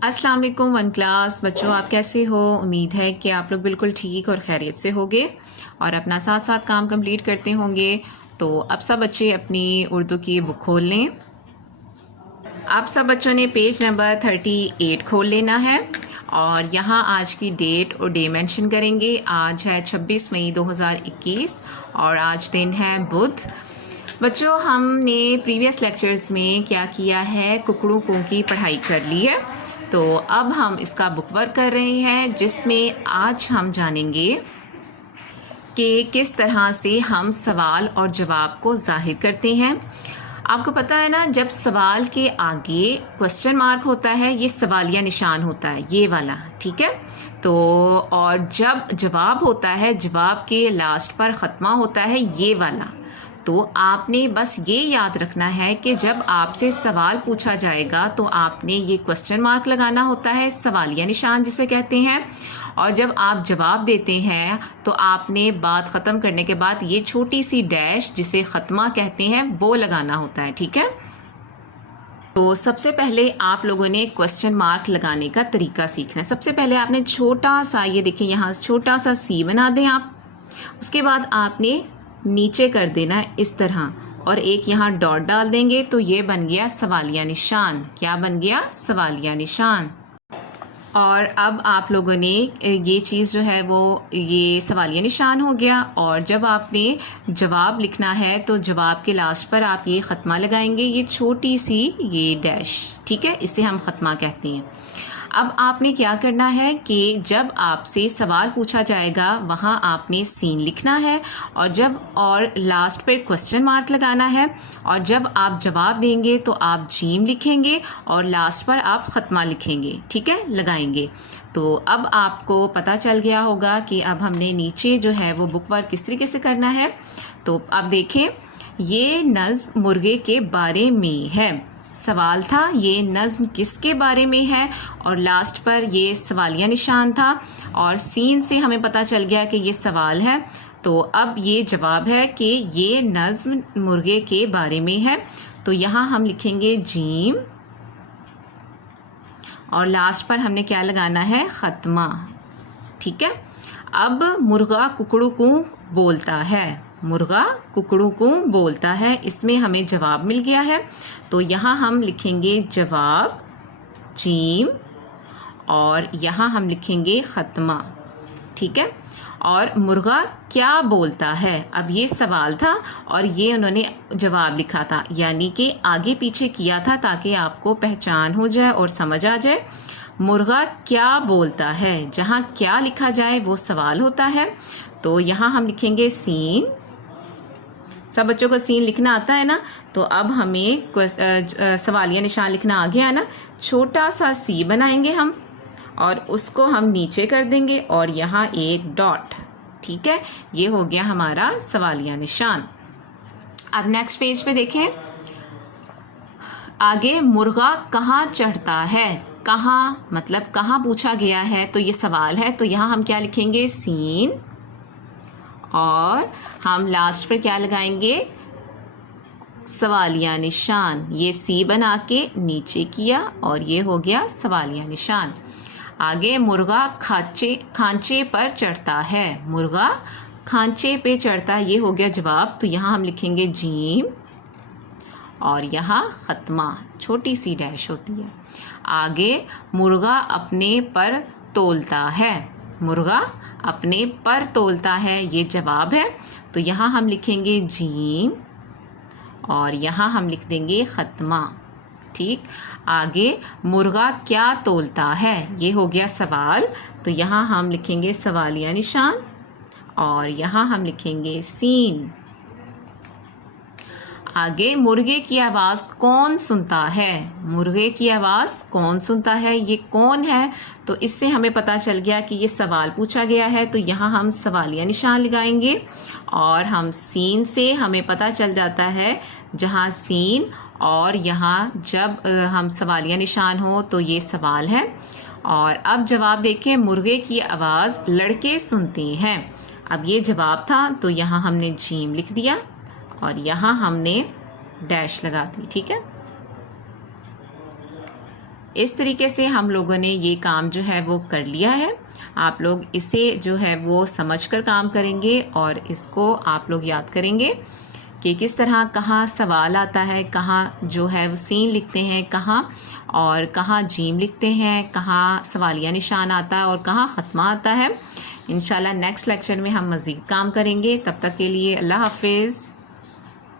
अस्सलाम वालेकुम one class बच्चों, आप कैसे हो। उम्मीद है कि आप लोग बिल्कुल ठीक और खैरियत से होंगे और अपना साथ साथ काम कंप्लीट करते होंगे। तो अब सब बच्चे अपनी उर्दू की बुक खोल लें। आप सब बच्चों ने पेज नंबर 38 खोल लेना है और यहाँ आज की डेट और डे मेंशन करेंगे। आज है 26 मई 2021 और आज दिन है बुध। बच्चों, हमने प्रीवियस लेक्चर्स में क्या किया है, कुकड़ू को की पढ़ाई कर ली है। तो अब हम इसका बुक वर्क कर रहे हैं, जिसमें आज हम जानेंगे कि किस तरह से हम सवाल और जवाब को ज़ाहिर करते हैं। आपको पता है ना, जब सवाल के आगे क्वेश्चन मार्क होता है, ये सवालिया निशान होता है, ये वाला, ठीक है। तो और जब जवाब होता है, जवाब के लास्ट पर ख़त्मा होता है ये वाला। तो आपने बस ये याद रखना है कि जब आपसे सवाल पूछा जाएगा तो आपने ये क्वेश्चन मार्क लगाना होता है, सवालिया निशान जिसे कहते हैं। और जब आप जवाब देते हैं तो आपने बात ख़त्म करने के बाद ये छोटी सी डैश जिसे ख़त्मा कहते हैं वो लगाना होता है, ठीक है। तो सबसे पहले आप लोगों ने क्वेश्चन मार्क लगाने का तरीका सीखना है। सबसे पहले आपने छोटा सा, ये देखिए यहाँ छोटा सा सी बना दें आप। उसके बाद आपने नीचे कर देना है इस तरह और एक यहाँ डॉट डाल देंगे तो ये बन गया सवालिया निशान। क्या बन गया? सवालिया निशान। और अब आप लोगों ने ये चीज़ जो है वो ये सवालिया निशान हो गया। और जब आपने जवाब लिखना है तो जवाब के लास्ट पर आप ये ख़त्मा लगाएंगे, ये छोटी सी ये डैश, ठीक है, इसे हम ख़त्मा कहते हैं। अब आपने क्या करना है कि जब आपसे सवाल पूछा जाएगा वहाँ आपने सीन लिखना है और लास्ट पर क्वेश्चन मार्क लगाना है। और जब आप जवाब देंगे तो आप जीम लिखेंगे और लास्ट पर आप ख़त्मा लिखेंगे, ठीक है, लगाएंगे। तो अब आपको पता चल गया होगा कि अब हमने नीचे जो है वो बुक वर्क किस तरीके से करना है। तो अब देखें, ये नज़्म मुर्गे के बारे में है। सवाल था ये नज़्म किसके बारे में है और लास्ट पर ये सवालिया निशान था और सीन से हमें पता चल गया कि ये सवाल है। तो अब ये जवाब है कि ये नज़्म मुर्गे के बारे में है। तो यहाँ हम लिखेंगे जीम और लास्ट पर हमने क्या लगाना है? ख़त्मा, ठीक है। अब मुर्गा कुकड़ू को बोलता है, मुर्गा कुकड़ू को बोलता है, इसमें हमें जवाब मिल गया है। तो यहाँ हम लिखेंगे जवाब जीम और यहाँ हम लिखेंगे ख़त्मा, ठीक है। और मुर्गा क्या बोलता है, अब ये सवाल था और ये उन्होंने जवाब लिखा था, यानी कि आगे पीछे किया था ताकि आपको पहचान हो जाए और समझ आ जाए। मुर्गा क्या बोलता है, जहाँ क्या लिखा जाए वो सवाल होता है। तो यहाँ हम लिखेंगे सीन। सब बच्चों को सीन लिखना आता है ना। तो अब हमें सवालिया निशान लिखना आ गया ना। छोटा सा सी बनाएंगे हम और उसको हम नीचे कर देंगे और यहाँ एक डॉट, ठीक है, ये हो गया हमारा सवालिया निशान। अब नेक्स्ट पेज पे देखें, आगे मुर्गा कहाँ चढ़ता है, कहाँ मतलब कहाँ पूछा गया है, तो ये सवाल है। तो यहाँ हम क्या लिखेंगे? सीन और हम लास्ट पर क्या लगाएंगे? सवालिया निशान। ये सी बना के नीचे किया और ये हो गया सवालिया निशान। आगे मुर्गा खांचे पर चढ़ता है, मुर्गा खांचे पे चढ़ता है, ये हो गया जवाब। तो यहाँ हम लिखेंगे जीम और यहाँ ख़त्मा, छोटी सी डैश होती है। आगे मुर्गा अपने पर तोलता है, मुर्गा अपने पर तोलता है, ये जवाब है। तो यहाँ हम लिखेंगे जीम और यहाँ हम लिख देंगे ख़त्मा, ठीक। आगे मुर्गा क्या तोलता है, ये हो गया सवाल। तो यहाँ हम लिखेंगे सवालिया निशान और यहाँ हम लिखेंगे सीन। आगे मुर्गे की आवाज़ कौन सुनता है, मुर्गे की आवाज़ कौन सुनता है, ये कौन है। तो इससे हमें पता चल गया कि ये सवाल पूछा गया है। तो यहाँ हम सवालिया निशान लगाएंगे और हम सीन से हमें पता चल जाता है, जहाँ सीन और यहाँ जब हम सवालिया निशान हो तो ये सवाल है। और अब जवाब देखें, मुर्गे की आवाज़ लड़के सुनते हैं। अब ये जवाब था तो यहाँ हमने जीम लिख दिया और यहाँ हमने डैश लगा दी, ठीक है। इस तरीके से हम लोगों ने ये काम जो है वो कर लिया है। आप लोग इसे जो है वो समझकर काम करेंगे और इसको आप लोग याद करेंगे कि किस तरह कहाँ सवाल आता है, कहाँ जो है वो सीन लिखते हैं, कहाँ और कहाँ जीम लिखते हैं, कहाँ सवालिया निशान आता है और कहाँ ख़त्मा आता है। इंशाल्लाह नेक्स्ट लेक्चर में हम मज़ीद काम करेंगे। तब तक के लिए अल्लाह हाफ़िज़।